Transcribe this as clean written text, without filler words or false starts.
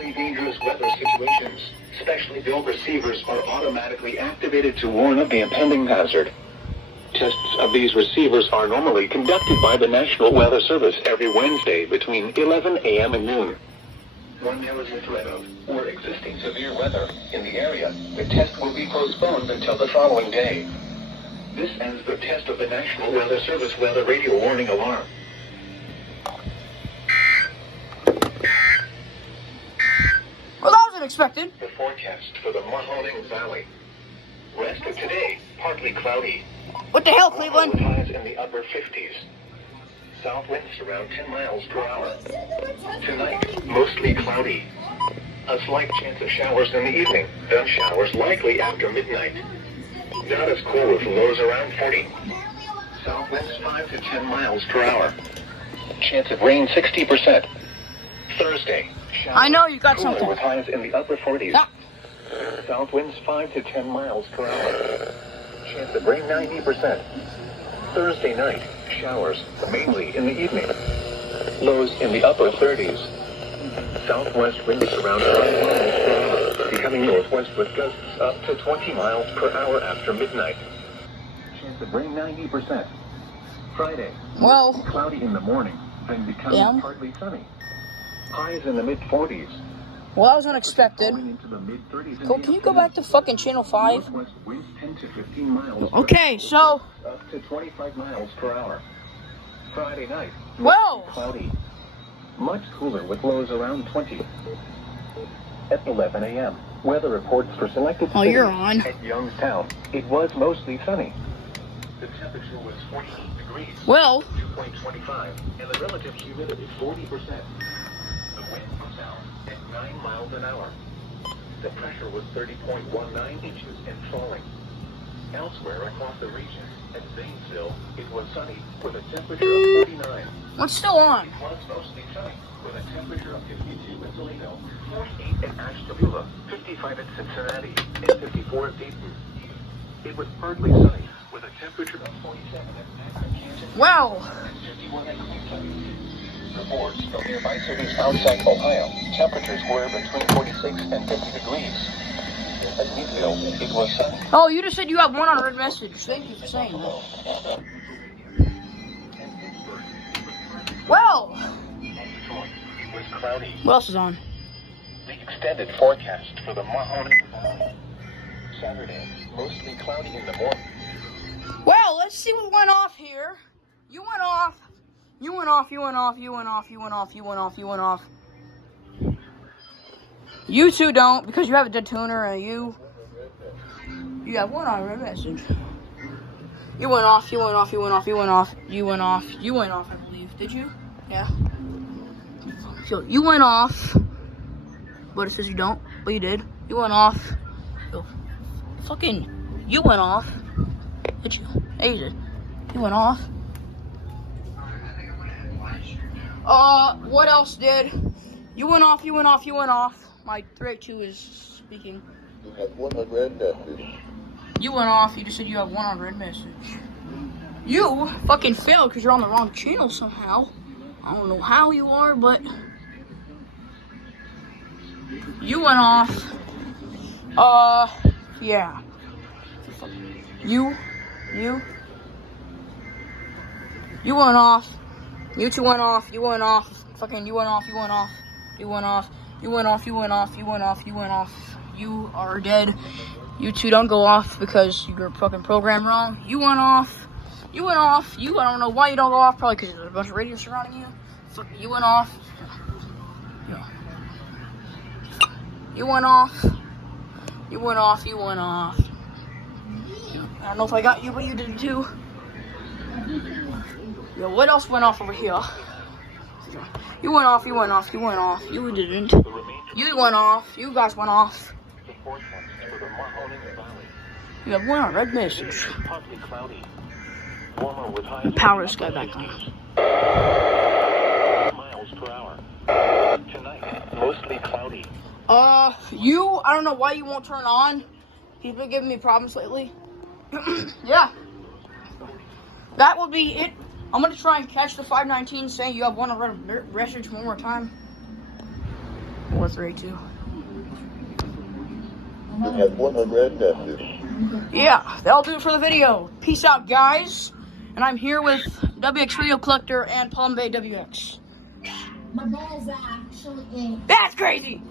potentially dangerous weather situations. Specially built receivers are automatically activated to warn of the impending hazard. Tests of these receivers are normally conducted by the National Weather Service every Wednesday between 11 a.m. and noon. When there is a threat of or existing severe weather in the area, the test will be postponed until the following day. This ends the test of the National Weather Service weather radio warning alarm. Well, that was unexpected. The forecast for the Mahoning Valley. Rest of today, partly cloudy. What the hell, Cleveland? With highs in the upper 50s. South winds around 10 miles per hour. Tonight, mostly cloudy. A slight chance of showers in the evening, then showers likely after midnight. Not as cool with lows around 40. South winds 5 to 10 miles per hour. Chance of rain 60%. Thursday, showers I know you got cooler something. with highs in the upper 40s. Ah. South winds 5 to 10 miles per hour. Chance of rain 90%. Thursday night, showers, mainly in the evening. Lows in the upper 30s. Southwest winds around 5 miles per hour, becoming northwest with gusts up to 20 miles per hour after midnight. Chance of rain 90%. Friday, Well, cloudy in the morning, then becoming partly sunny. Highs in the mid-40s. well, that was unexpected. Into the mid-30s. Go, can you go back to fucking channel 5? Northwest winds 10 to 15 miles per Okay, so, up to 25 miles per hour. Friday night, well, cloudy. Much cooler with lows around 20. At 11 a.m., weather reports for selected oh, you're cities on. at Youngstown. It was mostly sunny. The temperature was 48 degrees. Well, 2.25, and the relative humidity 40%. The wind was out at 9 miles an hour. The pressure was 30.19 inches and falling. Elsewhere across the region, at Zanesville, it was sunny with a temperature of 49. what's still on? It was mostly sunny with a temperature of 52 in Toledo, 48 in Ashtabula, 55 in Cincinnati, and 54 in Dayton. It was partly sunny with a temperature of 47 in Manhattan, Well, and 51 in Cleveland. Reports from nearby cities outside Ohio, temperatures were between 46 and 50 degrees. At Meadville, it was sunny. oh, you just said you have one unread message. Thank you for saying that. Well, It was cloudy. what else is on? The extended forecast for the Mahoning Valley. Saturday, mostly cloudy in the morning. Well, let's see what went off here. You went off. You went off. You went off. You went off. You went off. You went off. You went off. You two don't, because you have a dead tuner and you have one unread message. You went off. You went off. You went off. You went off. You went off. You went off, I believe. Did you? Yeah. So you went off, but it says you don't, but you did. You went off. So, fucking, you went off. Did you? Yeah, you did. You went off. What else did? You went off, you went off, you went off. My 382 is speaking. You have one unread message. You went off, you just said you have one unread message. You fucking failed because you're on the wrong channel somehow. I don't know how you are, but you went off. Yeah. You went off. You two went off. You went off. Fucking you went off. You went off. You went off. You went off. You went off. You went off. You went off. You are dead. You two don't go off because you're fucking programmed wrong. You went off. You went off. I don't know why you don't go off. Probably because there's a bunch of radios surrounding you. You went off. Yeah. You went off. You went off. You went off. I don't know if I got you, but you did too. Yo, what else went off over here? You went off, you went off, you went off. You didn't. You went off. You guys went off. You have one unread message. Power this guy back on. Miles per hour. Tonight, mostly cloudy. I don't know why you won't turn on. He's been giving me problems lately. Yeah. That will be it. I'm gonna try and catch the 519 saying you have one unread message one more time. 432. It has 100 messages. Yeah, that'll do it for the video. Peace out, guys. And I'm here with WX Radio Collector and Palm Bay WX. My balls are actually in. That's crazy!